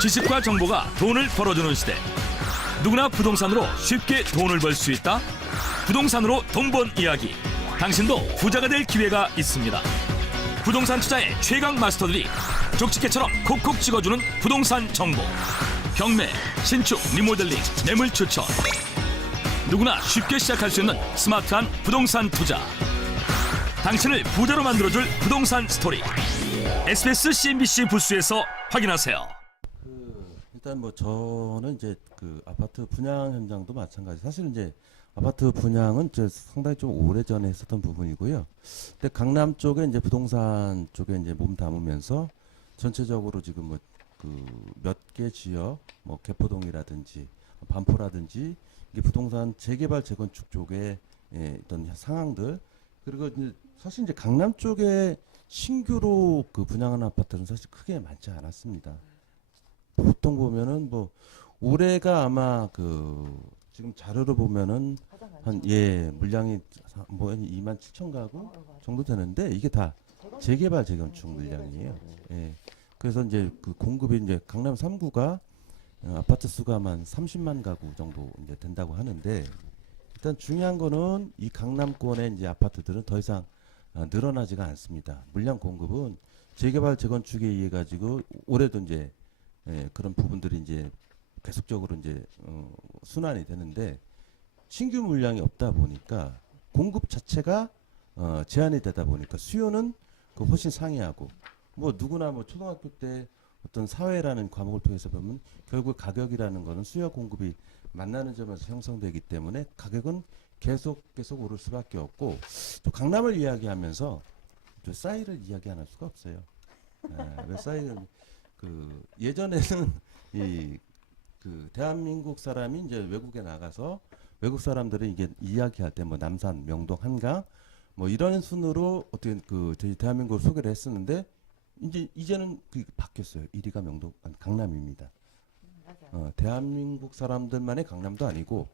지식과 정보가 돈을 벌어주는 시대. 누구나 부동산으로 쉽게 돈을 벌 수 있다. 부동산으로 돈 번 이야기. 당신도 부자가 될 기회가 있습니다. 부동산 투자의 최강 마스터들이 족집게처럼 콕콕 찍어주는 부동산 정보. 경매, 신축, 리모델링, 매물 추천. 누구나 쉽게 시작할 수 있는 스마트한 부동산 투자. 당신을 부자로 만들어줄 부동산 스토리. SBS CNBC 부스에서 확인하세요. 일단 뭐 저는 이제 그 아파트 분양 현장도 마찬가지. 사실 이제 아파트 분양은 이제 상당히 좀 오래 전에 했었던 부분이고요. 근데 강남 쪽에 이제 부동산 쪽에 이제 몸 담으면서 전체적으로 지금 뭐 그 몇 개 지역, 뭐 개포동이라든지 반포라든지 이게 부동산 재개발 재건축 쪽에 어떤 상황들, 그리고 이제 사실 이제 강남 쪽에 신규로 그 분양하는 아파트는 사실 크게 많지 않았습니다. 보통 보면은 뭐 올해가 아마 그 지금 자료를 보면은 한 물량이 뭐 27,000 가구 정도 되는데 이게 다 재개발 재건축 물량이에요. 예. 그래서 이제 그 공급이 이제 강남 3구가 아파트 수가 한 30만 가구 정도 이제 된다고 하는데, 일단 중요한 거는 이 강남권의 이제 아파트들은 더 이상 늘어나지가 않습니다. 물량 공급은 재개발 재건축에 의해 가지고 올해도 이제 그런 부분들이 이제 계속적으로 이제 순환이 되는데, 신규 물량이 없다 보니까 공급 자체가 제한이 되다 보니까 수요는 그 훨씬 상회하고, 뭐 누구나 뭐 초등학교 때 어떤 사회라는 과목을 통해서 보면 결국 가격이라는 거는 수요 공급이 만나는 점에서 형성되기 때문에 가격은 계속 오를 수밖에 없고, 또 강남을 이야기하면서 또 싸이를 이야기 안 할 수가 없어요. 왜 싸이는 그 예전에는 이 그 대한민국 사람이 이제 외국에 나가서 외국 사람들은 이게 이야기할 때 뭐 남산, 명동, 한강 뭐 이런 순으로 어떻게 그 저희 대한민국을 소개를 했었는데, 이제는 그 바뀌었어요. 1위가 명동, 강남입니다. 대한민국 사람들만의 강남도 아니고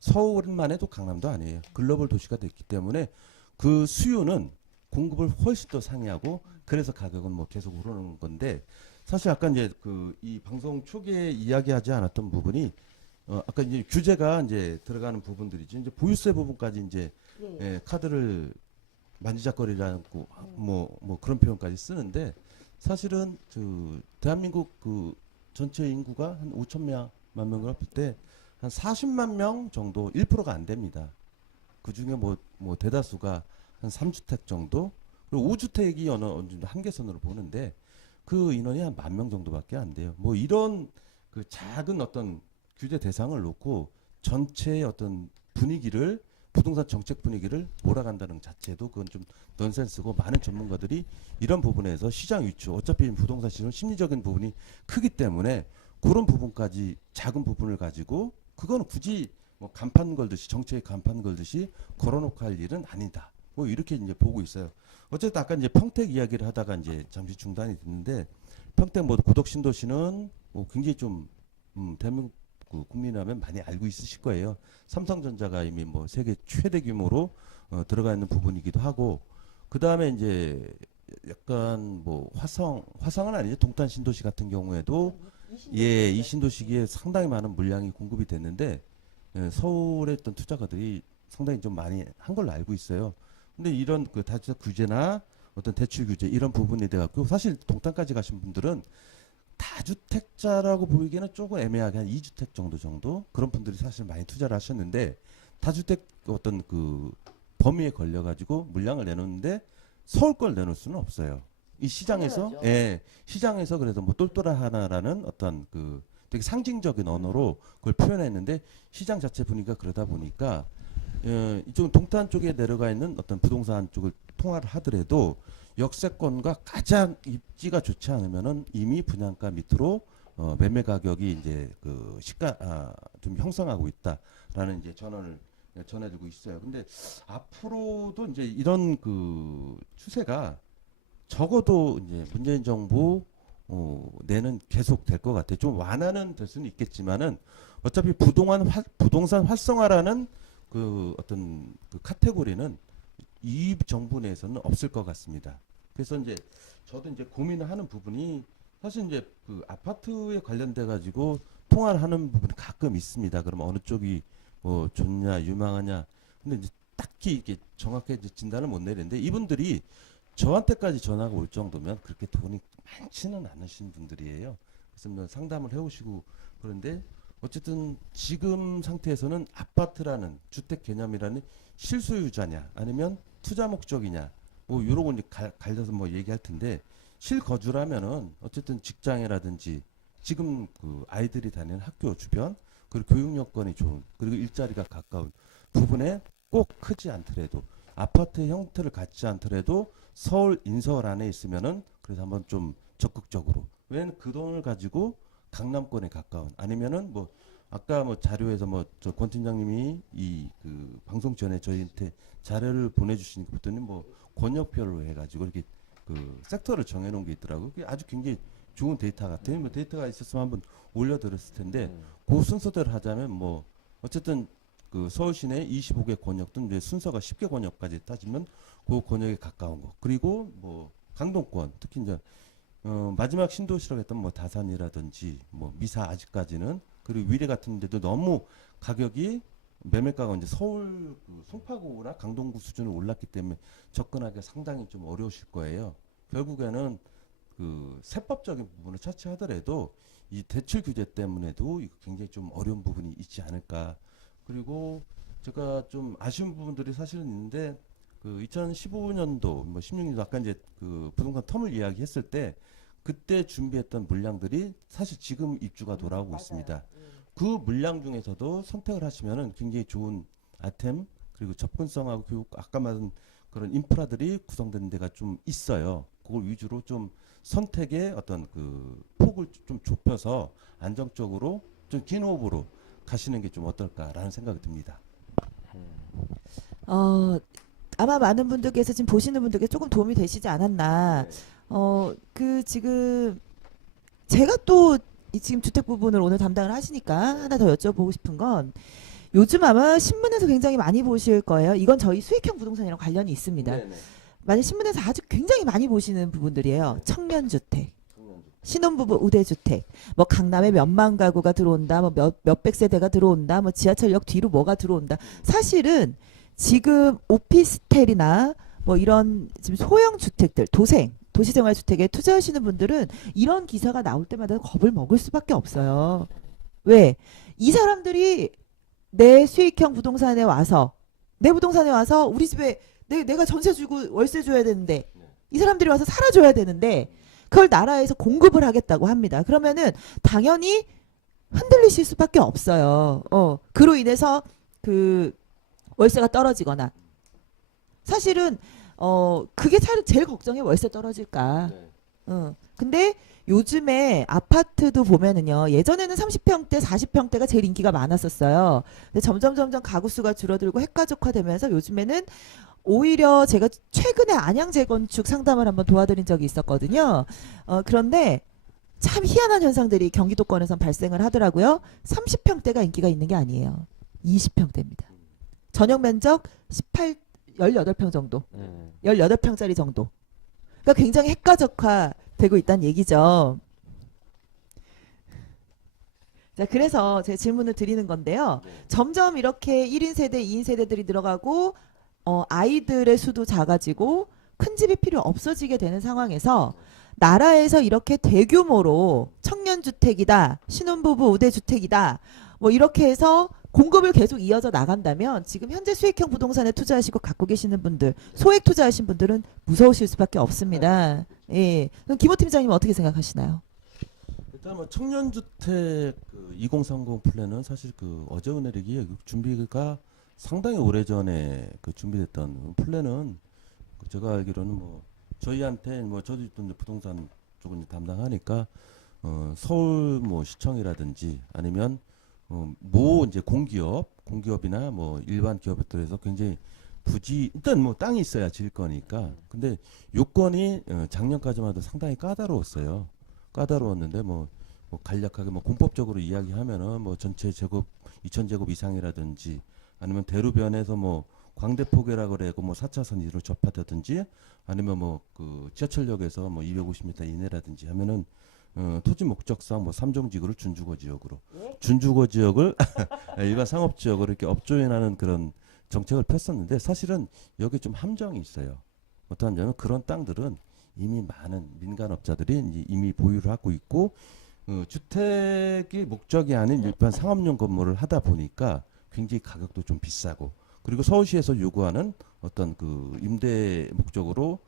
서울만 해도 강남도 아니에요. 글로벌 도시가 됐기 때문에 그 수요는 공급을 훨씬 더 상회하고, 그래서 가격은 뭐 계속 오르는 건데, 사실 아까 이제 그 이 방송 초기에 이야기하지 않았던 부분이 아까 이제 규제가 이제 들어가는 부분들이죠. 이제 보유세 부분까지 이제 카드를 만지작거리라고 뭐 그런 표현까지 쓰는데, 사실은 그 대한민국 그 전체 인구가 한 5천만 명을 합칠 때 한 40만 명 정도, 1%가 안 됩니다. 그 중에 뭐 대다수가 한 3주택 정도, 그리고 5주택이 어느 정도 한계선으로 보는데 그 인원이 한 10,000명 정도밖에 안 돼요. 뭐 이런 그 작은 어떤 규제 대상을 놓고 전체의 어떤 분위기를, 부동산 정책 분위기를 몰아간다는 자체도 그건 좀 넌센스고, 많은 전문가들이 이런 부분에서 시장 위축, 어차피 부동산 시장은 심리적인 부분이 크기 때문에 그런 부분까지 작은 부분을 가지고 그거는 굳이 뭐 간판 걸듯이, 정책에 간판 걸듯이 걸어놓고 할 일은 아니다. 뭐 이렇게 이제 보고 있어요. 어쨌든 아까 이제 평택 이야기를 하다가 이제 잠시 중단이 됐는데, 평택 뭐 구덕 신도시는 뭐 굉장히 좀 대한민국 그 국민이라면 많이 알고 있으실 거예요. 삼성전자가 이미 뭐 세계 최대 규모로 들어가 있는 부분이기도 하고, 그 다음에 이제 약간 뭐 화성은 아니죠. 동탄 신도시 같은 경우에도 이 신도시기에 상당히 많은 물량이 공급이 됐는데, 서울에 있던 투자가들이 상당히 좀 많이 한 걸로 알고 있어요. 근데 이런 그 다주택 규제나 어떤 대출 규제 이런 부분이 돼갖고, 사실 동탄까지 가신 분들은 다주택자라고 보이기에는 조금 애매하게 한 2주택 정도 그런 분들이 사실 많이 투자를 하셨는데, 다주택 어떤 그 범위에 걸려가지고 물량을 내놓는데 서울 걸 내놓을 수는 없어요. 이 시장에서 시장에서 그래서 뭐 똘똘하나라는 어떤 그 되게 상징적인 언어로 그걸 표현했는데, 시장 자체 분위기가 그러다 보니까 이쪽 동탄 쪽에 내려가 있는 어떤 부동산 쪽을 통화를 하더라도 역세권과 가장 입지가 좋지 않으면은 이미 분양가 밑으로 매매 가격이 이제 그 시가 좀 형성하고 있다라는 이제 전언을 전해주고 있어요. 근데 앞으로도 이제 이런 그 추세가 적어도 이제 문재인 정부 내는 계속 될 것 같아요. 좀 완화는 될 수는 있겠지만은 어차피 부동산 활성화라는 그 어떤 그 카테고리는 이 정부 내에서는 없을 것 같습니다. 그래서 이제 저도 이제 고민을 하는 부분이 사실 이제 그 아파트에 관련돼 가지고 통화를 하는 부분이 가끔 있습니다. 그럼 어느 쪽이 뭐 좋냐, 유망하냐. 근데 이제 딱히 이게 정확하게 이제 진단을 못 내리는데 이분들이 저한테까지 전화가 올 정도면 그렇게 돈이 많지는 않으신 분들이에요. 그래서 뭐 상담을 해오시고 그런데 어쨌든 지금 상태에서는 아파트라는 주택 개념이라는 실소유자냐 아니면 투자 목적이냐 뭐 이런 거 이제 갈려서 뭐 얘기할 텐데 실거주라면은 어쨌든 직장이라든지 지금 그 아이들이 다니는 학교 주변 그리고 교육 여건이 좋은 그리고 일자리가 가까운 부분에 꼭 크지 않더라도 아파트 형태를 갖지 않더라도 서울 인서울 안에 있으면은 그래서 한번 좀 적극적으로 왜냐면 그 돈을 가지고 강남권에 가까운 아니면은 뭐 아까 뭐 자료에서 뭐 저 권 팀장님이 이 그 방송 전에 저희한테 자료를 보내주시니까 봤더니 뭐 권역별로 해가지고 이렇게 그 섹터를 정해놓은 게 있더라고요. 그게 아주 굉장히 좋은 데이터 같아요. 뭐 데이터가 있었으면 한번 올려드렸을 텐데 그 순서대로 하자면 뭐 어쨌든 그 서울 시내 25개 권역도 이제 순서가 10개 권역까지 따지면 그 권역에 가까운 거 그리고 뭐 강동권 특히 이제 마지막 신도시라고 했던 뭐 다산이라든지 뭐 미사 아직까지는 그리고 위례 같은 데도 너무 가격이 매매가가 이제 서울 그 송파구나 강동구 수준으로 올랐기 때문에 접근하기가 상당히 좀 어려우실 거예요. 결국에는 그 세법적인 부분을 차치하더라도 이 대출 규제 때문에도 이거 굉장히 좀 어려운 부분이 있지 않을까. 그리고 제가 좀 아쉬운 부분들이 사실은 있는데 그 2015년도 뭐 16년도 아까 이제 그 부동산 텀을 이야기했을 때 그때 준비했던 물량들이 사실 지금 입주가 돌아오고 있습니다. 그 물량 중에서도 선택을 하시면은 굉장히 좋은 아이템 그리고 접근성하고 교육 아까 말한 그런 인프라들이 구성된 데가 좀 있어요. 그걸 위주로 좀 선택의 어떤 그 폭을 좀 좁혀서 안정적으로 좀 긴 호흡으로 가시는 게 좀 어떨까라는 생각이 듭니다. 아마 많은 분들께서 지금 보시는 분들께 조금 도움이 되시지 않았나. 그 지금 제가 또 이 지금 주택 부분을 오늘 담당을 하시니까 하나 더 여쭤보고 싶은 건 요즘 아마 신문에서 굉장히 많이 보실 거예요. 이건 저희 수익형 부동산이랑 관련이 있습니다. 만약 신문에서 아주 굉장히 많이 보시는 부분들이에요. 청년주택, 신혼부부 우대주택, 뭐 강남에 몇만 가구가 들어온다, 뭐 몇백 세대가 들어온다, 뭐 지하철역 뒤로 뭐가 들어온다. 사실은 지금 오피스텔이나 뭐 이런 지금 소형 주택들, 도시생활주택에 투자하시는 분들은 이런 기사가 나올 때마다 겁을 먹을 수밖에 없어요. 왜? 이 사람들이 내 수익형 부동산에 와서 내 부동산에 와서 우리 집에 내가 전세 주고 월세 줘야 되는데 이 사람들이 와서 살아줘야 되는데 그걸 나라에서 공급을 하겠다고 합니다. 그러면은 당연히 흔들리실 수밖에 없어요. 그로 인해서 그 월세가 떨어지거나 사실은 그게 제일 걱정이 월세 떨어질까. 근데 요즘에 아파트도 보면은요, 예전에는 30평대, 40평대가 제일 인기가 많았었어요. 근데 점점 가구 수가 줄어들고 핵가족화되면서 요즘에는 오히려 제가 최근에 안양 재건축 상담을 한번 도와드린 적이 있었거든요. 그런데 참 희한한 현상들이 경기도권에선 발생을 하더라고요. 30평대가 인기가 있는 게 아니에요. 20평대입니다. 전용 면적 18평 정도. 18평짜리 정도. 그러니까 굉장히 핵가족화 되고 있다는 얘기죠. 자, 그래서 제 질문을 드리는 건데요. 점점 이렇게 1인 세대, 2인 세대들이 들어가고 아이들의 수도 작아지고 큰 집이 필요 없어지게 되는 상황에서 나라에서 이렇게 대규모로 청년주택이다, 신혼부부 우대주택이다, 뭐 이렇게 해서 공급을 계속 이어져 나간다면 지금 현재 수익형 부동산에 투자하시고 갖고 계시는 분들, 소액 투자하신 분들은 무서우실 수밖에 없습니다. 예. 그럼 김호 팀장님 어떻게 생각하시나요? 일단 뭐 청년주택 그 2030 플랜은 사실 그 어제 오늘 얘기 준비가 상당히 오래전에 그 준비됐던 플랜은 제가 알기로는 뭐 저희한테 뭐 저도 또 이제 부동산 쪽을 담당하니까 서울 뭐 시청이라든지 아니면 모 이제 공기업이나 뭐 일반 기업들에서 굉장히 일단 뭐 땅이 있어야 질 거니까. 근데 요건이 작년까지만 해도 상당히 까다로웠어요. 까다로웠는데 뭐 간략하게 뭐 공법적으로 이야기하면은 뭐 전체 제곱 2,000제곱 이상이라든지 아니면 대로변에서 뭐 광대포개라고 그래고 뭐 4차선 1로 접하다든지 아니면 뭐 그 지하철역에서 뭐 250m 이내라든지 하면은 토지 목적상 뭐 3종 지구를 준주거 지역으로, 준주거 지역을 일반 상업 지역으로 이렇게 업조인하는 그런 정책을 폈었는데 사실은 여기 좀 함정이 있어요. 어떠하냐면 그런 땅들은 이미 많은 민간업자들이 이미 보유를 하고 있고 주택이 목적이 아닌 일반 상업용 건물을 하다 보니까 굉장히 가격도 좀 비싸고, 그리고 서울시에서 요구하는 어떤 그 임대 목적으로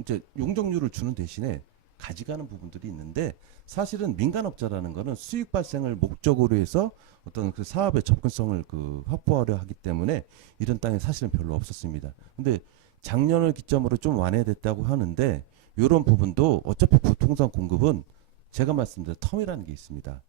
이제 용적률을 주는 대신에 가져가는 부분들이 있는데, 사실은 민간업자라는 거는 수익 발생을 목적으로 해서 어떤 그 사업의 접근성을 확보하려 하기 때문에 이런 땅이 사실은 별로 없었습니다. 근데 작년을 기점으로 좀 완화됐다고 하는데, 이런 부분도 어차피 부동산 공급은 제가 말씀드린 텀이라는 게 있습니다.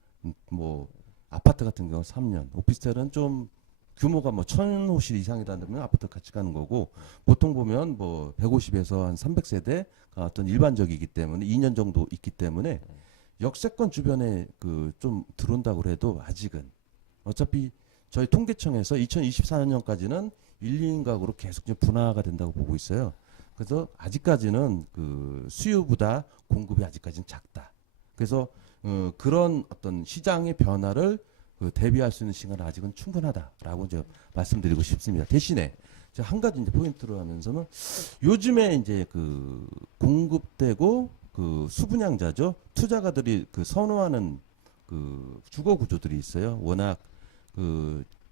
뭐 아파트 같은 경우 3년, 오피스텔은 좀 규모가 뭐 1000호실 이상이라면 아파트 같이 가는 거고, 보통 보면 뭐 150에서 한 300세대가 어떤 일반적이기 때문에 2년 정도 있기 때문에 역세권 주변에 좀 들어온다고 해도 아직은 어차피 저희 통계청에서 2024년까지는 1, 2인 가구로 계속 좀 분화가 된다고 보고 있어요. 그래서 아직까지는 수요보다 공급이 아직까지는 작다. 그래서 그런 어떤 시장의 변화를 대비할 수 있는 시간은 아직은 충분하다라고 이제 말씀드리고 싶습니다. 대신에 제가 한 가지 이제 포인트로 하면서는 요즘에 이제 공급되고 수분양자죠, 투자가들이 선호하는 주거 구조들이 있어요. 워낙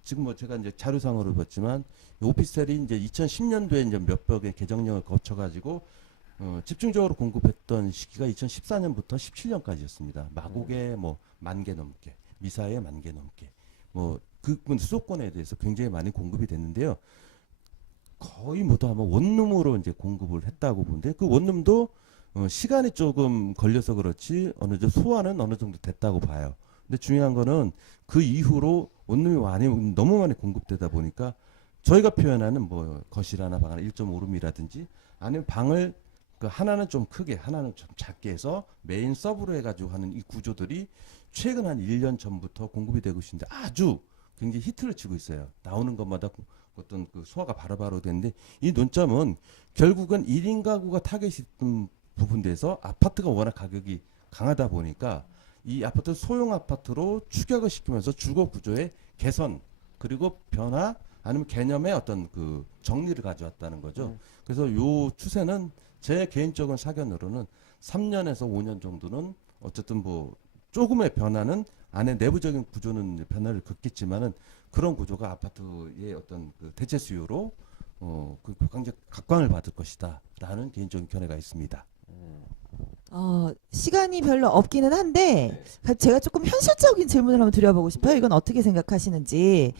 지금 뭐 제가 이제 자료상으로 봤지만 오피스텔이 이제 2010년도에 이제 몇백의 개정령을 거쳐가지고 집중적으로 공급했던 시기가 2014년부터 17년까지였습니다. 마곡에 뭐 10,000개 넘게, 미사에 10,000개 넘게, 뭐 수도권에 대해서 굉장히 많이 공급이 됐는데요. 거의 모두 아마 원룸으로 이제 공급을 했다고 보는데, 그 원룸도 시간이 조금 걸려서 그렇지 어느 정도 소화는 어느 정도 됐다고 봐요. 근데 중요한 거는 그 이후로 원룸이 너무 많이 공급되다 보니까 저희가 표현하는 뭐 거실 하나, 방 하나 1.5룸이라든지 아니면 방을 하나는 좀 크게 하나는 좀 작게 해서 메인 서브로 해가지고 하는 이 구조들이 최근 한 1년 전부터 공급이 되고 있는데 아주 굉장히 히트를 치고 있어요. 나오는 것마다 어떤 소화가 바로바로 되는데, 이 논점은 결국은 1인 가구가 타겟이 있던 부분에서 아파트가 워낙 가격이 강하다 보니까 이 아파트 소형 아파트로 추격을 시키면서 주거 구조의 개선 그리고 변화 아니면 개념의 어떤 정리를 가져왔다는 거죠. 그래서 요 추세는 제 개인적인 사견으로는 3년에서 5년 정도는 어쨌든 뭐 조금의 변화는 안에 내부적인 구조는 변화를 겪겠지만은 그런 구조가 아파트의 어떤 대체 수요로 각광을 받을 것이다라는 개인적인 견해가 있습니다. 시간이 별로 없기는 한데 제가 조금 현실적인 질문을 한번 드려보고 싶어요. 이건 어떻게 생각하시는지.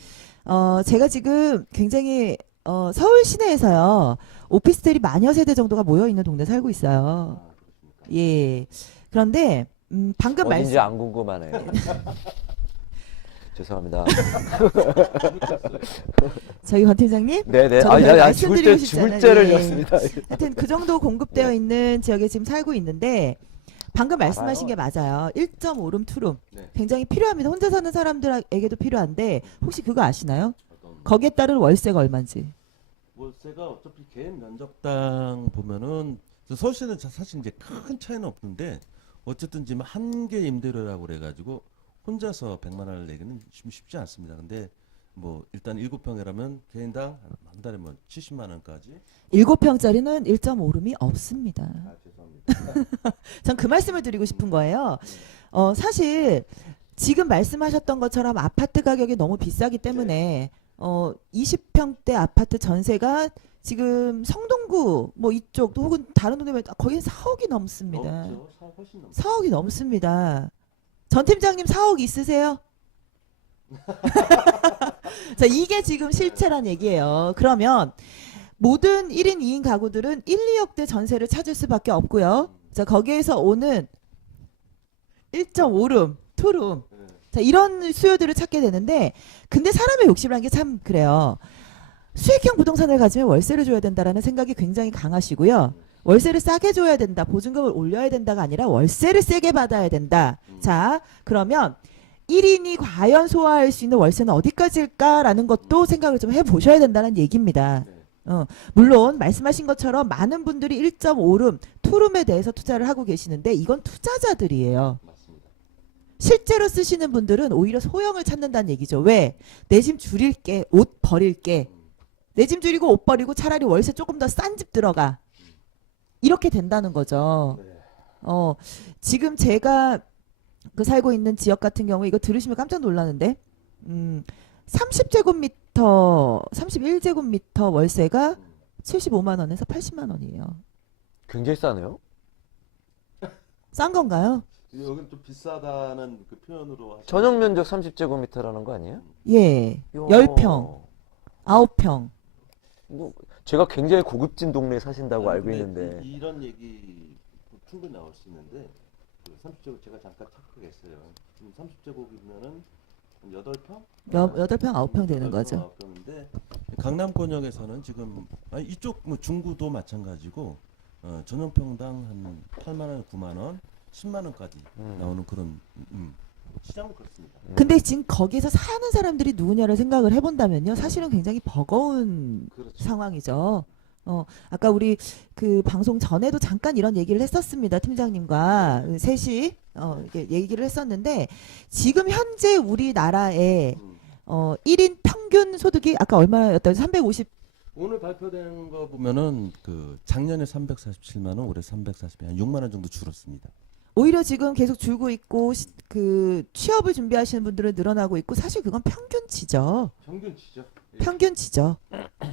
제가 지금 굉장히 서울 시내에서요, 오피스텔이 10,000여 세대 정도가 모여 있는 동네 살고 있어요. 예. 그런데 방금 어딘지 안 궁금하네요. 죄송합니다. 저희 권 팀장님, 네네. 저도 별로 말씀드리고 죽을 싶잖아요. 죄를 예. 졌습니다. 하여튼 그 정도 공급되어 있는 지역에 지금 살고 있는데, 방금 말씀하신 게 맞아요. 1.5룸, 2룸 네. 굉장히 필요합니다. 혼자 사는 사람들에게도 필요한데 혹시 그거 아시나요? 거기에 따른 월세가 얼마인지. 월세가 어차피 개인 면적당 보면은 서울시는 사실 이제 큰 차이는 없는데 어쨌든 지금 한 개 임대료라고 그래가지고 혼자서 100만 원을 내기는 쉽지 않습니다. 근데 뭐 일단 7평이라면 개인당 한 달에 뭐 70만 원까지. 7평짜리는 1.5룸이 없습니다. 죄송합니다. 전 그 말씀을 드리고 싶은 거예요. 사실 지금 말씀하셨던 것처럼 아파트 가격이 너무 비싸기 때문에 20평대 아파트 전세가 지금 성동구 뭐 이쪽 또 혹은 다른 동네면 거의 4억이 넘습니다. 4억이 넘습니다. 전 팀장님 4억 있으세요? 자, 이게 지금 실체란 얘기예요. 그러면 모든 1인 2인 가구들은 1, 2억대 전세를 찾을 수밖에 없고요. 자, 거기에서 오는 1.5룸, 2룸, 자, 이런 수요들을 찾게 되는데, 근데 사람의 욕심이라는 게 참 그래요. 수익형 부동산을 가지면 월세를 줘야 된다라는 생각이 굉장히 강하시고요. 월세를 싸게 줘야 된다, 보증금을 올려야 된다가 아니라 월세를 세게 받아야 된다. 자, 그러면 1인이 과연 소화할 수 있는 월세는 어디까지일까라는 것도 생각을 좀 해보셔야 된다는 얘기입니다. 물론 말씀하신 것처럼 많은 분들이 1.5룸, 투룸에 대해서 투자를 하고 계시는데 이건 투자자들이에요. 맞습니다. 실제로 쓰시는 분들은 오히려 소형을 찾는다는 얘기죠. 왜? 내 짐 줄일게, 옷 버릴게. 내 짐 줄이고 옷 버리고 차라리 월세 조금 더 싼 집 들어가. 이렇게 된다는 거죠. 네. 지금 제가 살고 있는 지역 같은 경우에 이거 들으시면 깜짝 놀라는데 30제곱미터, 31제곱미터 월세가 75만 원에서 80만 원이에요. 굉장히 싸네요. 싼 건가요? 여긴 좀 비싸다는 그 표현으로 전용 면적 30제곱미터라는 거 아니에요? 예. 이야. 10평, 9평. 뭐 제가 굉장히 고급진 동네에 사신다고 알고 근데 있는데 이런 얘기 충분히 나올 수 있는데 그 30제곱 제가 잠깐 착각했어요. 30제곱이면은 8평? 8평, 9평 되는 거죠. 9평인데 강남권역에서는 지금 이쪽 뭐 중구도 마찬가지고 전용평당 한 8만 원, 9만 원, 10만 원까지 나오는 그런 시장은 그렇습니다. 근데 지금 거기서 사는 사람들이 누구냐를 생각을 해본다면요. 사실은 굉장히 버거운 그렇죠. 상황이죠. 아까 우리 그 방송 전에도 잠깐 이런 얘기를 했었습니다. 팀장님과 셋이 이렇게 얘기를 했었는데 지금 현재 우리나라의 1인 평균 소득이 아까 얼마였다고 350 오늘 발표된 거 보면은 그 작년에 347만 원, 올해 340만 원, 6만 원 정도 줄었습니다. 오히려 지금 계속 줄고 있고 그 취업을 준비하시는 분들은 늘어나고 있고 사실 그건 평균치죠. 평균치죠. 평균치죠.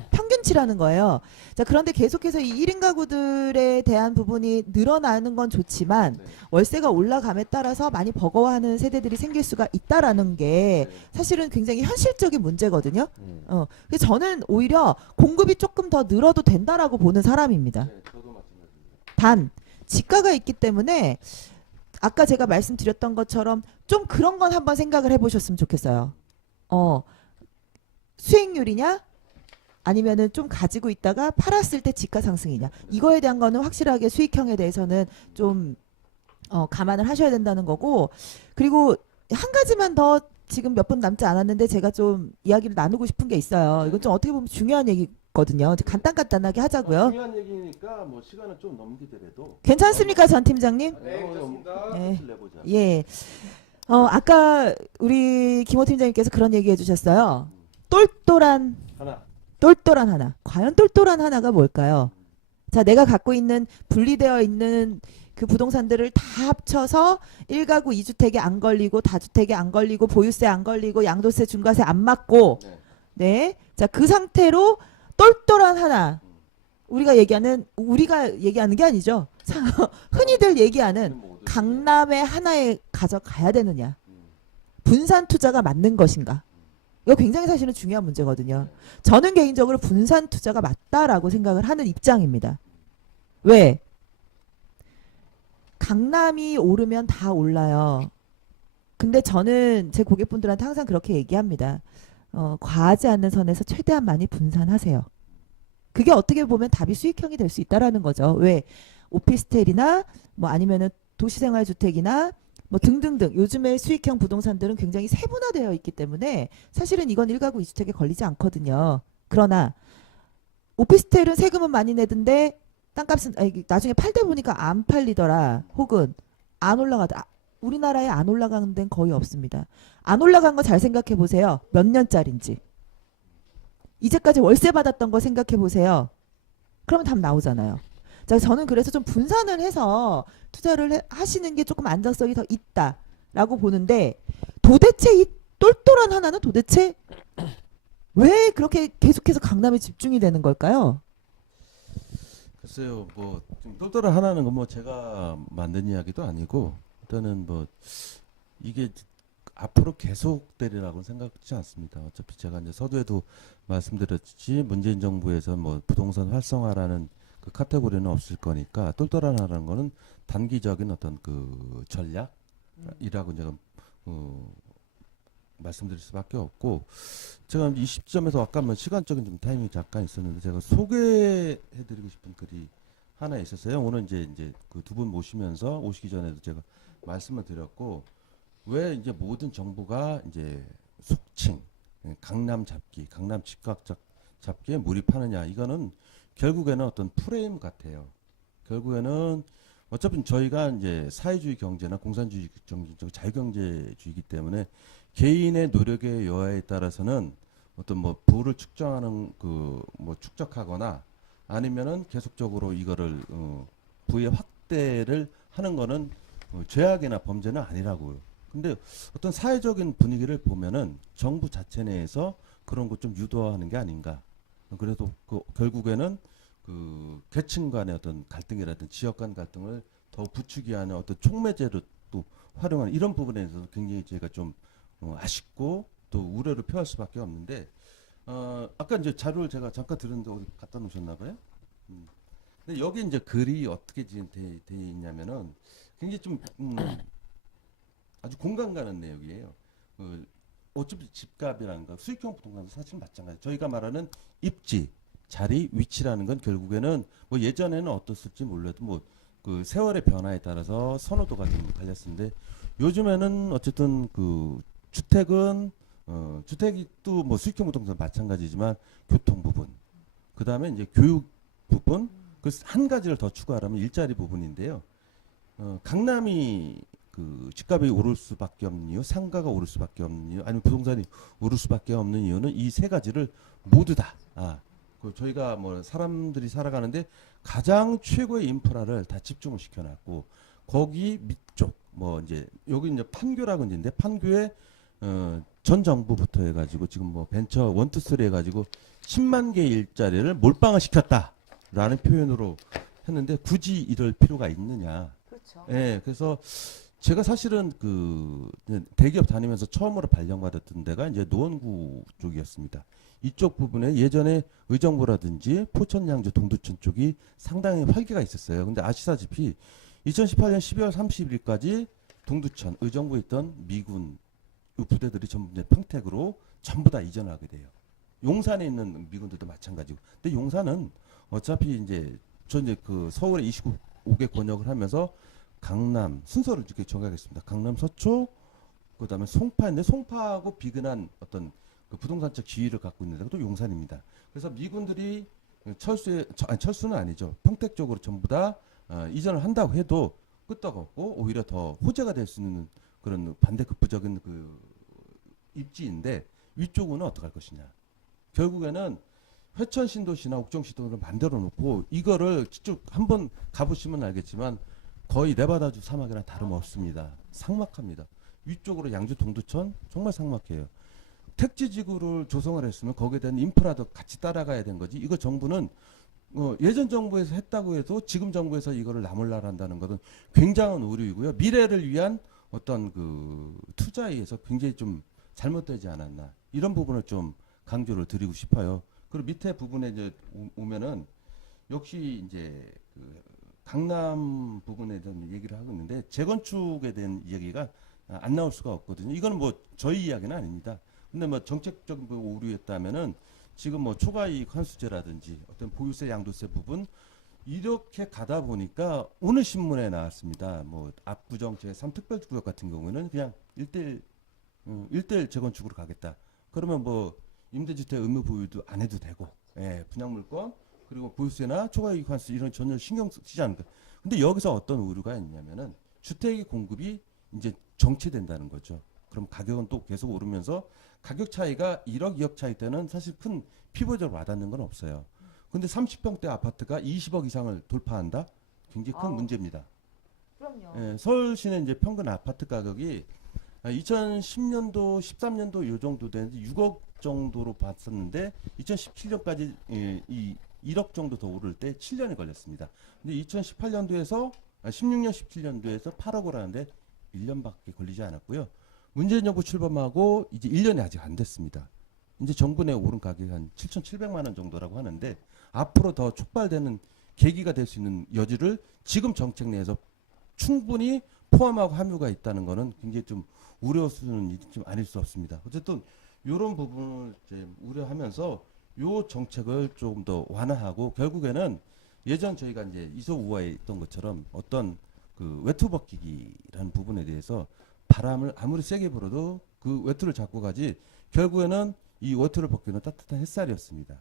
평균치라는 거예요. 자, 그런데 계속해서 이 1인 가구들에 대한 부분이 늘어나는 건 좋지만 네. 월세가 올라감에 따라서 많이 버거워하는 세대들이 생길 수가 있다라는 게 사실은 굉장히 현실적인 문제거든요. 그래서 저는 오히려 공급이 조금 더 늘어도 된다라고 보는 사람입니다. 네, 저도 마찬가지입니다. 단 지가가 있기 때문에 아까 제가 말씀드렸던 것처럼 좀 그런 건 한번 생각을 해보셨으면 좋겠어요. 수익률이냐? 아니면은 좀 가지고 있다가 팔았을 때 지가 상승이냐? 이거에 대한 거는 확실하게 수익형에 대해서는 좀 감안을 하셔야 된다는 거고, 그리고 한 가지만 더 지금 몇 분 남지 않았는데 제가 좀 이야기를 나누고 싶은 게 있어요. 이건 좀 어떻게 보면 중요한 얘기거든요. 이제 간단하게 하자고요. 중요한 얘기니까 뭐 시간을 좀 넘기더라도 괜찮습니까, 전 팀장님? 네, 그렇습니다. 네. 내보자. 예. 아까 우리 김호 팀장님께서 그런 얘기 해주셨어요. 똘똘한 하나. 과연 똘똘한 하나가 뭘까요? 자, 내가 갖고 있는 분리되어 있는 그 부동산들을 다 합쳐서 1가구 2주택에 안 걸리고 다주택에 안 걸리고 보유세 안 걸리고 양도세 중과세 안 맞고 네. 자, 그 상태로 똘똘한 하나. 우리가 얘기하는 게 아니죠. 흔히들 얘기하는 강남의 하나에 가져가야 되느냐. 분산 투자가 맞는 것인가. 이거 굉장히 사실은 중요한 문제거든요. 저는 개인적으로 분산 투자가 맞다라고 생각을 하는 입장입니다. 왜? 강남이 오르면 다 올라요. 근데 저는 제 고객분들한테 항상 그렇게 얘기합니다. 과하지 않는 선에서 최대한 많이 분산하세요. 그게 어떻게 보면 답이 수익형이 될 수 있다라는 거죠. 왜? 오피스텔이나 뭐 아니면은 도시생활주택이나 뭐 등등등 요즘의 수익형 부동산들은 굉장히 세분화되어 있기 때문에 사실은 이건 1가구 2주택에 걸리지 않거든요. 그러나 오피스텔은 세금은 많이 내던데 땅값은 나중에 팔다 보니까 안 팔리더라. 혹은 안 올라가다. 우리나라에 안 올라가는 데는 거의 없습니다. 안 올라간 거 잘 생각해 보세요. 몇 년짜리인지. 이제까지 월세 받았던 거 생각해 보세요. 그러면 답 나오잖아요. 자, 저는 그래서 좀 분산을 해서 투자를 하시는 게 조금 안정성이 더 있다라고 보는데 도대체 이 똘똘한 하나는 도대체 왜 그렇게 계속해서 강남에 집중이 되는 걸까요? 글쎄요, 뭐 좀 똘똘한 하나는 뭐 제가 만든 이야기도 아니고 일단은 뭐 이게 앞으로 계속되리라고 생각하지 않습니다. 어차피 제가 이제 서두에도 말씀드렸지 문재인 정부에서 뭐 부동산 활성화라는 그 카테고리는 없을 거니까 똘똘한 하나는 거는 단기적인 어떤 그 전략이라고 제가 말씀드릴 수밖에 없고 제가 이 시점에서 아까 뭐 시간적인 좀 타이밍이 잠깐 있었는데 제가 소개해드리고 싶은 글이 하나 있었어요. 오늘 이제 그 두 분 모시면서 오시기 전에도 제가 말씀을 드렸고 왜 이제 모든 정부가 이제 속칭 강남 잡기, 강남 집값 잡기에 몰입하느냐 이거는 결국에는 어떤 프레임 같아요. 결국에는 어차피 저희가 이제 사회주의 경제나 공산주의 경제, 자유경제주의이기 때문에 개인의 노력의 여하에 따라서는 어떤 뭐 부를 측정하는 그 뭐 축적하거나 아니면은 계속적으로 이거를 부의 확대를 하는 거는 죄악이나 범죄는 아니라고요. 근데 어떤 사회적인 분위기를 보면은 정부 자체 내에서 그런 것 좀 유도하는 게 아닌가. 그래도 그 결국에는 그 계층 간의 어떤 갈등이라든지 지역 간 갈등을 더 부추기 하는 어떤 촉매제로 또 활용하는 이런 부분에 있어서 굉장히 제가 좀 아쉽고 또 우려를 표할 수밖에 없는데 아까 이제 자료를 제가 잠깐 들었는데 어디 갖다 놓으셨나 봐요. 근데 여기 이제 글이 어떻게 지금 돼 있냐면은 굉장히 좀 아주 공감 가는 내용이에요. 어차피 집값이라는 거 수익형 부동산도 사실 마찬가지. 저희가 말하는 입지, 자리, 위치라는 건 결국에는 뭐 예전에는 어떻을지 몰라도 뭐 그 세월의 변화에 따라서 선호도가 좀 달렸는데 요즘에는 어쨌든 그 주택은 주택이 또 뭐 수익형 부동산 마찬가지지만 교통 부분, 그 다음에 이제 교육 부분, 그 한 가지를 더 추가하면 일자리 부분인데요. 강남이 그 집값이 오를 수밖에 없는 이유, 상가가 오를 수밖에 없는 이유, 아니면 부동산이 오를 수밖에 없는 이유는 이 세 가지를 모두 다 그 저희가 뭐 사람들이 살아가는데 가장 최고의 인프라를 다 집중을 시켜놨고 거기 밑쪽 뭐 이제 여기 이제 판교라고 있는데 판교에 전 정부부터 해가지고 지금 뭐 벤처 1, 2, 3 해가지고 10만 개 일자리를 몰빵을 시켰다라는 표현으로 했는데 굳이 이럴 필요가 있느냐. 그렇죠. 예, 그래서 제가 사실은 그 대기업 다니면서 처음으로 발령받았던 데가 이제 노원구 쪽이었습니다. 이쪽 부분에 예전에 의정부라든지 포천, 양주, 동두천 쪽이 상당히 활기가 있었어요. 근데 아시다시피 2018년 12월 30일까지 동두천, 의정부에 있던 미군 부대들이 전부 이제 평택으로 전부 다 이전하게 돼요. 용산에 있는 미군들도 마찬가지고. 근데 용산은 어차피 이제 그 서울에 25개 권역을 하면서 강남 순서를 이렇게 정하겠습니다. 강남, 서초, 그다음에 송파인데 송파하고 비근한 어떤 그 부동산적 지위를 갖고 있는 데가 또 용산입니다. 그래서 미군들이 철수는 아니죠. 평택 쪽으로 전부 다 이전을 한다고 해도 끄떡없고 오히려 더 호재가 될 수 있는 그런 반대급부적인 그 입지인데 위쪽은 어떻게 할 것이냐. 결국에는 회천 신도시나 옥정 신도시를 만들어 놓고 이거를 쭉 한번 가보시면 알겠지만 거의 네바다주 사막이랑 다름없습니다. 삭막합니다. 위쪽으로 양주 동두천 정말 삭막해요. 택지지구를 조성을 했으면 거기에 대한 인프라도 같이 따라가야 된 거지. 이거 정부는 예전 정부에서 했다고 해도 지금 정부에서 이거를 나몰라라 한다는 것은 굉장한 오류이고요. 미래를 위한 어떤 그 투자에 의해서 굉장히 좀 잘못되지 않았나. 이런 부분을 좀 강조를 드리고 싶어요. 그리고 밑에 부분에 이제 오면은 역시 이제 그 강남 부분에 대한 얘기를 하고 있는데 재건축에 대한 이야기가 안 나올 수가 없거든요. 이거는 뭐 저희 이야기는 아닙니다. 근데 뭐 정책적인 오류였다면은 지금 뭐 초과이익 환수제라든지 어떤 보유세 양도세 부분 이렇게 가다 보니까 오늘 신문에 나왔습니다. 뭐 압구정 제3 특별구역 같은 경우에는 그냥 1대1 재건축으로 가겠다. 그러면 뭐 임대주택 의무 보유도 안 해도 되고, 예, 분양물권 그리고 보유세나 초과이익 환수 이런 전혀 신경 쓰지 않을까. 근데 여기서 어떤 오류가 있냐면은 주택의 공급이 이제 정체된다는 거죠. 그럼 가격은 또 계속 오르면서 가격 차이가 1억, 2억 차이 때는 사실 큰 피부적으로 와닿는 건 없어요. 근데 30평대 아파트가 20억 이상을 돌파한다? 굉장히 큰 문제입니다. 그럼요. 예, 서울시는 이제 평균 아파트 가격이 2010년도, 13년도 요 정도 되는데 6억 정도로 봤었는데 2017년까지 이 1억 정도 더 오를 때 7년이 걸렸습니다. 근데 2018년도에서 16년, 17년도에서 8억을 하는데 1년밖에 걸리지 않았고요. 문재인 정부 출범하고 이제 1년이 아직 안 됐습니다. 이제 정부 내 오른 가격이 한 7,700만 원 정도라고 하는데 앞으로 더 촉발되는 계기가 될 수 있는 여지를 지금 정책 내에서 충분히 포함하고 함유가 있다는 것은 굉장히 좀 우려스러운 좀 아닐 수 없습니다. 어쨌든 이런 부분을 이제 우려하면서 요 정책을 조금 더 완화하고 결국에는 예전 저희가 이제 이소우화에 있던 것처럼 어떤 그 외투 벗기기라는 부분에 대해서 바람을 아무리 세게 불어도 그 외투를 잡고 가지 결국에는 이 외투를 벗기는 따뜻한 햇살이었습니다.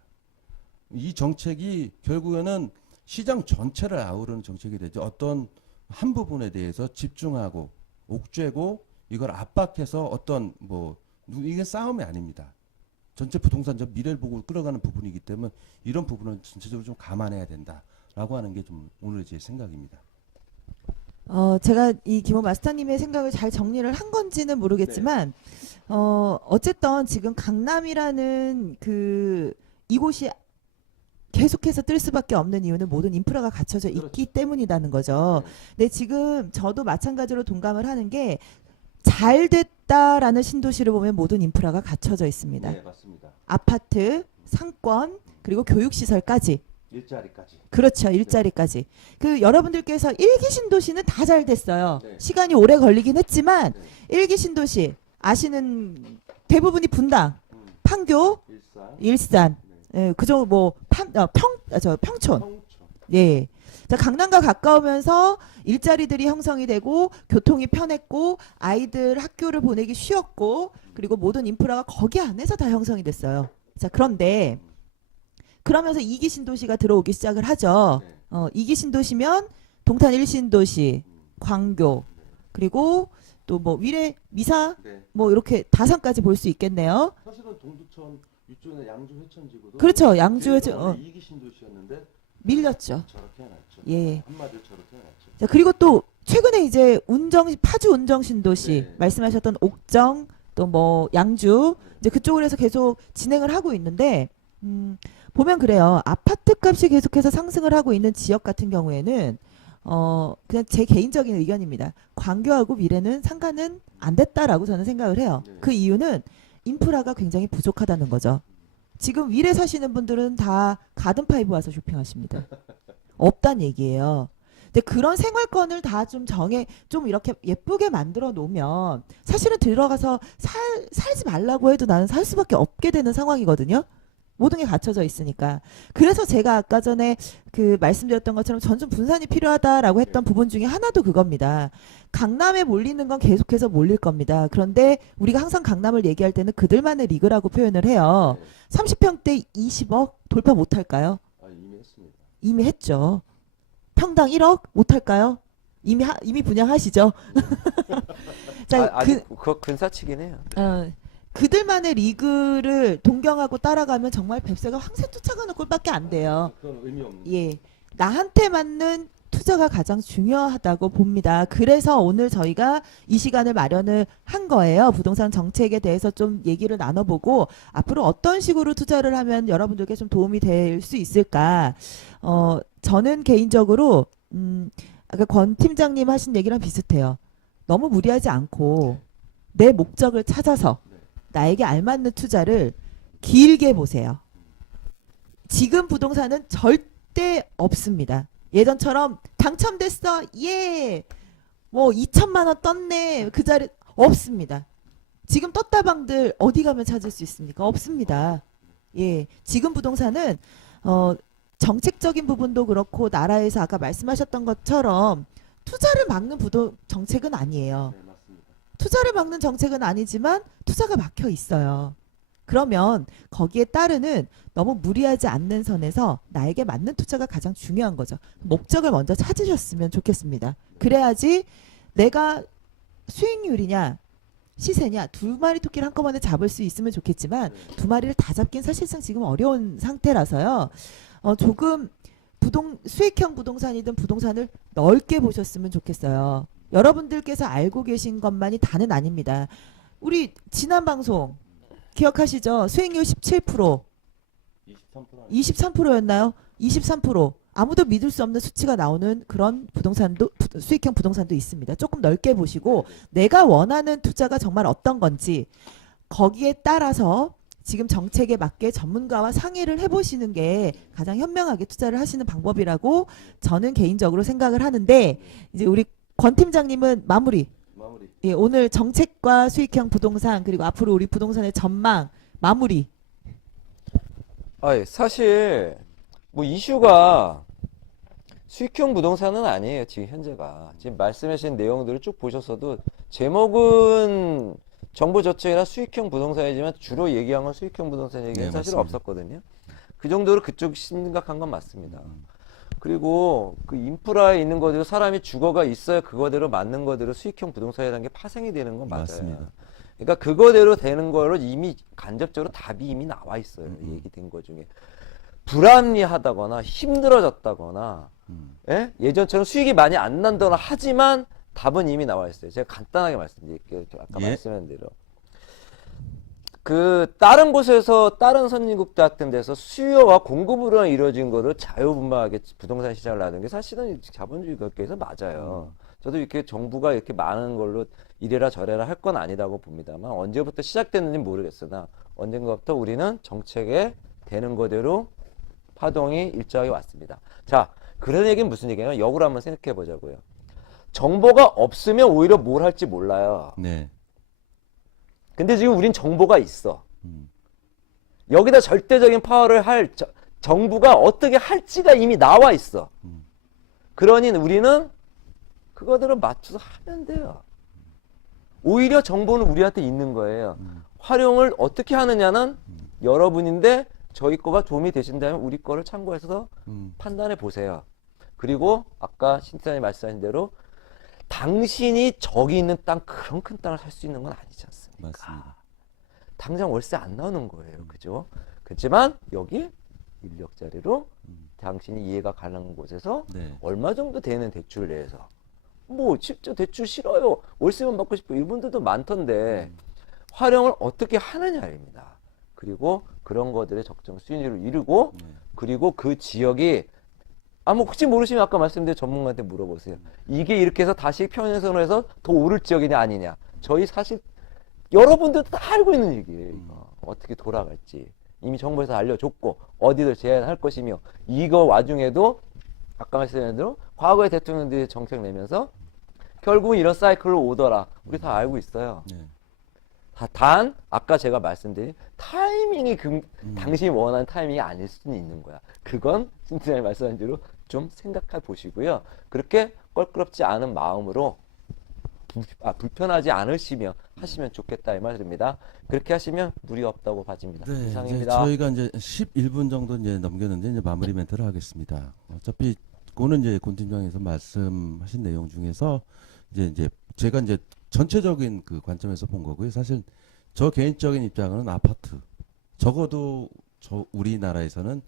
이 정책이 결국에는 시장 전체를 아우르는 정책이 되죠. 어떤 한 부분에 대해서 집중하고 옥죄고 이걸 압박해서 어떤 뭐 이게 싸움이 아닙니다. 전체 부동산 전 미래를 보고 끌어가는 부분이기 때문에 이런 부분은 전체적으로 좀 감안해야 된다라고 하는 게 좀 오늘 제 생각입니다. 제가 이 김호 마스터님의 생각을 잘 정리를 한 건지는 모르겠지만, 어쨌든 지금 강남이라는 이곳이 계속해서 뜰 수밖에 없는 이유는 모든 인프라가 갖춰져 있기 때문이라는 거죠. 근데 지금 저도 마찬가지로 동감을 하는 게 잘 됐다라는 신도시를 보면 모든 인프라가 갖춰져 있습니다. 네, 맞습니다. 아파트, 상권, 그리고 교육시설까지. 일자리까지. 그렇죠. 일자리까지. 여러분들께서 일기 신도시는 다 잘 됐어요. 네. 시간이 오래 걸리긴 했지만 네. 일기 신도시 아시는 대부분이 분당, 판교, 일산, 예, 그저 뭐 평촌. 예. 자, 강남과 가까우면서 일자리들이 형성이 되고 교통이 편했고 아이들 학교를 보내기 쉬웠고 그리고 모든 인프라가 거기 안에서 다 형성이 됐어요. 자, 그런데 그러면서 2기 신도시가 들어오기 시작을 하죠. 2기 신도시면 동탄 1신도시, 광교, 그리고 또 뭐 위례, 미사, 뭐 이렇게 다산까지 볼 수 있겠네요. 사실은 동두천 이쪽에 양주 회천지구도 그렇죠. 양주 회천, 2기 신도시였는데 밀렸죠. 저렇게 해놨죠. 예. 한마디로 저렇게 해놨죠. 자, 그리고 또 최근에 이제 파주 운정 신도시 네. 말씀하셨던 옥정 또 뭐 양주 이제 그쪽으로 해서 계속 진행을 하고 있는데 보면 그래요. 아파트 값이 계속해서 상승을 하고 있는 지역 같은 경우에는 그냥 제 개인적인 의견입니다. 광교하고 미래는 상관은 안 됐다라고 저는 생각을 해요. 네. 그 이유는 인프라가 굉장히 부족하다는 거죠. 지금 위례 사시는 분들은 다 가든파이브 와서 쇼핑하십니다. 없단 얘기예요. 근데 그런 생활권을 다 좀 이렇게 예쁘게 만들어 놓으면 사실은 들어가서 살지 말라고 해도 나는 살 수밖에 없게 되는 상황이거든요. 모든 게 갖춰져 있으니까. 그래서 제가 아까 전에 말씀드렸던 것처럼 전좀 분산이 필요하다라고 했던 부분 중에 하나도 그겁니다. 강남에 몰리는 건 계속해서 몰릴 겁니다. 그런데 우리가 항상 강남을 얘기할 때는 그들만의 리그라고 표현을 해요. 30평대 20억 돌파 못할까요? 이미 했습니다. 이미 했죠. 평당 1억 못할까요? 이미 분양하시죠. 자, 아직 그거 근사치긴 해요. 그들만의 리그를 동경하고 따라가면 정말 뱁새가 황새 쫓아가는 꼴밖에 안 돼요. 그건 의미 없는. 예, 나한테 맞는 투자가 가장 중요하다고 봅니다. 그래서 오늘 저희가 이 시간을 마련을 한 거예요. 부동산 정책에 대해서 좀 얘기를 나눠보고 앞으로 어떤 식으로 투자를 하면 여러분들께 좀 도움이 될 수 있을까. 저는 개인적으로 아까 권 팀장님 하신 얘기랑 비슷해요. 너무 무리하지 않고 내 목적을 찾아서 나에게 알맞는 투자를 길게 보세요. 지금 부동산은 절대 없습니다. 예전처럼 당첨됐어, 예, 뭐 2천만 원 떴네, 그 자리 없습니다. 지금 떴다방들 어디 가면 찾을 수 있습니까? 없습니다. 예, 지금 부동산은 정책적인 부분도 그렇고 나라에서 아까 말씀하셨던 것처럼 투자를 막는 정책은 아니에요. 네, 맞습니다. 투자를 막는 정책은 아니지만 투자가 막혀 있어요. 그러면 거기에 따르는 너무 무리하지 않는 선에서 나에게 맞는 투자가 가장 중요한 거죠. 목적을 먼저 찾으셨으면 좋겠습니다. 그래야지 내가 수익률이냐 시세냐 두 마리 토끼를 한꺼번에 잡을 수 있으면 좋겠지만 두 마리를 다 잡긴 사실상 지금 어려운 상태라서요. 조금 수익형 부동산이든 부동산을 넓게 보셨으면 좋겠어요. 여러분들께서 알고 계신 것만이 다는 아닙니다. 우리 지난 방송 기억하시죠? 수익률 17%, 23%였나요? 23%. 아무도 믿을 수 없는 수치가 나오는 그런 수익형 부동산도 있습니다. 조금 넓게 보시고 내가 원하는 투자가 정말 어떤 건지 거기에 따라서 지금 정책에 맞게 전문가와 상의를 해보시는 게 가장 현명하게 투자를 하시는 방법이라고 저는 개인적으로 생각을 하는데 이제 우리 권 팀장님은 마무리. 예, 오늘 정책과 수익형 부동산 그리고 앞으로 우리 부동산의 전망 마무리. 사실 뭐 이슈가 수익형 부동산은 아니에요. 지금 현재가 지금 말씀하신 내용들을 쭉 보셨어도 제목은 정부저축이나 수익형 부동산이지만 주로 얘기한 건 수익형 부동산 얘기는 네, 사실 맞습니다. 없었거든요. 그 정도로 그쪽 심각한 건 맞습니다. 그리고 그 인프라에 있는 거대로 사람이 주거가 있어야 그거대로 맞는 거대로 수익형 부동산이라는 게 파생이 되는 건 맞아요. 맞습니다. 그러니까 그거대로 되는 거로 이미 간접적으로 답이 이미 나와 있어요. 얘기된 거 중에. 불합리하다거나 힘들어졌다거나 예? 예전처럼 수익이 많이 안 난다거나 하지만 답은 이미 나와 있어요. 제가 간단하게 말씀드릴게요. 아까 예. 말씀한 대로. 그 다른 곳에서 다른 선진국 같은 데서 수요와 공급으로 이루어진 거를 자유분방하게 부동산 시장을 놔둔 게 사실은 자본주의 국가에서 맞아요. 저도 이렇게 정부가 이렇게 많은 걸로 이래라 저래라 할 건 아니라고 봅니다만 언제부터 시작됐는지 모르겠으나 언젠가부터 우리는 정책에 되는 거대로 파동이 일정하게 왔습니다. 자, 그런 얘기는 무슨 얘기냐면 역으로 한번 생각해 보자고요. 정보가 없으면 오히려 뭘 할지 몰라요. 네. 근데 지금 우린 정보가 있어. 여기다 절대적인 파워를 할 정부가 어떻게 할지가 이미 나와 있어. 그러니 우리는 그거대로 맞춰서 하면 돼요. 오히려 정보는 우리한테 있는 거예요. 활용을 어떻게 하느냐는 여러분인데 저희 거가 도움이 되신다면 우리 거를 참고해서 판단해 보세요. 그리고 아까 신사장님 말씀하신 대로 당신이 저기 있는 땅 그런 큰 땅을 살 수 있는 건 아니지 않습니까? 맞습니다. 당장 월세 안 나오는 거예요. 그죠? 그렇지만 여기 인력자리로 당신이 이해가 가는 곳에서 네. 얼마 정도 되는 대출 내에서 뭐 진짜 대출 싫어요. 월세만 받고 싶어. 이분들도 많던데 활용을 어떻게 하느냐입니다. 그리고 그런 것들의 적정 수익률을 이루고 그리고 그 지역이 뭐 혹시 모르시면 아까 말씀드린 전문가한테 물어보세요. 이게 이렇게 해서 다시 평행선으로 해서 더 오를 지역이냐 아니냐. 저희 사실 여러분들도 다 알고 있는 얘기예요. 이거. 어떻게 돌아갈지 이미 정부에서 알려줬고 어디를 제한할 것이며 이거 와중에도 아까 말씀드린 대로 과거의 대통령들이 정책 내면서 결국은 이런 사이클로 오더라. 우리 다 알고 있어요. 네. 단 아까 제가 말씀드린 타이밍이 당신이 원하는 타이밍이 아닐 수는 있는 거야. 그건 신진아님 말씀한 대로 좀 생각해 보시고요. 그렇게 껄끄럽지 않은 마음으로 불편하지 않으시며 하시면 좋겠다 이 말입니다. 그렇게 하시면 무리 없다고 봐집니다. 네, 이제 이상입니다. 저희가 이제 11분 정도 이제 넘겼는데 이제 마무리 멘트를 하겠습니다. 어차피 그거는 이제 권 팀장에서 말씀하신 내용 중에서 이제 제가 이제 전체적인 그 관점에서 본 거고요. 사실 저 개인적인 입장은 아파트 적어도 우리나라에서는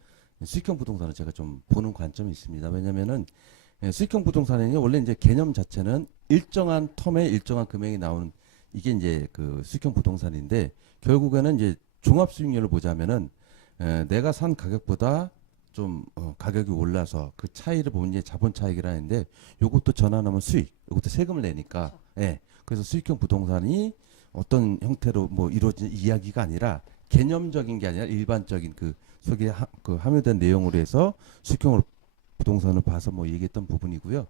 수익형 부동산을 제가 좀 보는 관점이 있습니다. 왜냐면은 수익형 부동산에는 원래 이제 개념 자체는 일정한 텀에 일정한 금액이 나오는 이게 이제 그 수익형 부동산인데 결국에는 이제 종합 수익률을 보자면은 내가 산 가격보다 좀 가격이 올라서 그 차이를 보면 이제 자본 차익이라는데 요것도 전환하면 수익, 요것도 세금을 내니까 예. 그래서 수익형 부동산이 어떤 형태로 뭐 이루어진 이야기가 아니라 개념적인 게 아니라 일반적인 그 속에 함유된 내용으로 해서 수익형 부동산을 봐서 뭐 얘기했던 부분이고요.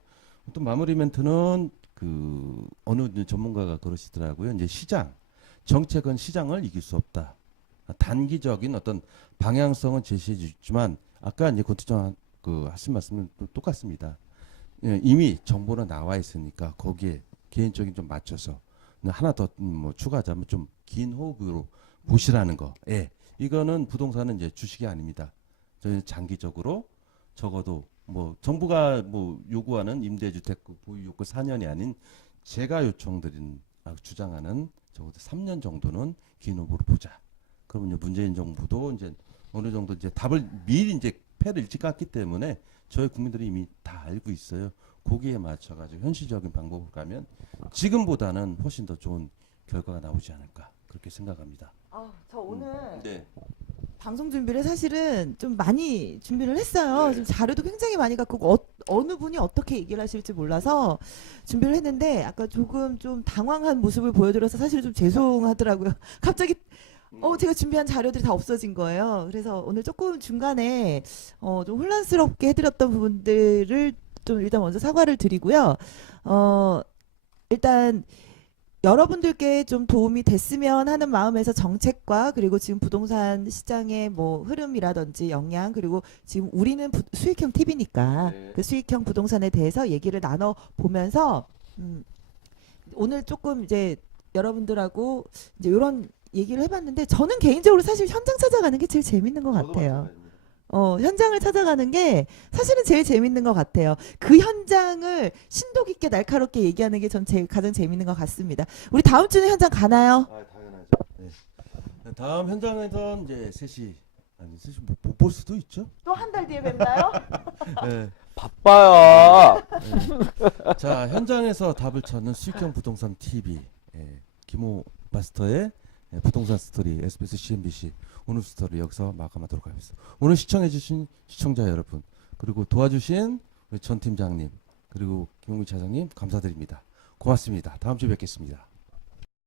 또 마무리 멘트는 그 어느 전문가가 그러시더라고요. 이제 정책은 시장을 이길 수 없다. 단기적인 어떤 방향성은 제시해 주지만 아까 이제 권투장 하신 말씀은 똑같습니다. 이미 정보는 나와 있으니까 거기에 개인적인 좀 맞춰서 하나 더 뭐 추가하자면 좀 긴 호흡으로 보시라는 거. 예. 이거는 부동산은 이제 주식이 아닙니다. 저희는 장기적으로 적어도 뭐 정부가 뭐 요구하는 임대주택 보유 요건 4년이 아닌 제가 요청드린 주장하는 적어도 3년 정도는 긴 호흡으로 보자. 그러면 이제 문재인 정부도 이제 어느 정도 이제 답을 미리 이제 패를 일찍 깠기 때문에 저희 국민들이 이미 다 알고 있어요. 거기에 맞춰가지고 현실적인 방법을 가면 지금보다는 훨씬 더 좋은 결과가 나오지 않을까 그렇게 생각합니다. 저 오늘 네. 방송 준비를 사실은 좀 많이 준비를 했어요. 지금 자료도 굉장히 많이 갖고 어느 분이 어떻게 얘기를 하실지 몰라서 준비를 했는데 아까 조금 좀 당황한 모습을 보여드려서 사실 좀 죄송하더라고요. 갑자기 제가 준비한 자료들이 다 없어진 거예요. 그래서 오늘 조금 중간에 좀 혼란스럽게 해드렸던 부분들을 좀 일단 먼저 사과를 드리고요. 일단 여러분들께 좀 도움이 됐으면 하는 마음에서 정책과 그리고 지금 부동산 시장의 뭐 흐름이라든지 영향 그리고 지금 우리는 수익형 TV니까 네. 그 수익형 부동산에 대해서 얘기를 나눠 보면서 오늘 조금 이제 여러분들하고 이제 이런 얘기를 해봤는데 저는 개인적으로 사실 현장 찾아가는 게 제일 재밌는 것 같아요. 현장을 찾아가는 게 사실은 제일 재밌는 것 같아요. 그 현장을 심도 깊게 날카롭게 얘기하는 게 전 가장 재밌는 것 같습니다. 우리 다음 주는 현장 가나요? 아, 당연하죠. 네. 다음 현장에선 이제 3시 아니 3시 못 볼 수도 있죠. 또 한 달 뒤에 뵙나요? 네. 바빠요. 자, 현장에서 답을 찾는 수익형 부동산 TV 김호 마스터의 부동산 스토리 SBS CNBC 오늘 스토리 여기서 마감하도록 하겠습니다. 오늘 시청해주신 시청자 여러분 그리고 도와주신 우리 전 팀장님 그리고 김용민 차장님 감사드립니다. 고맙습니다. 다음 주에 뵙겠습니다.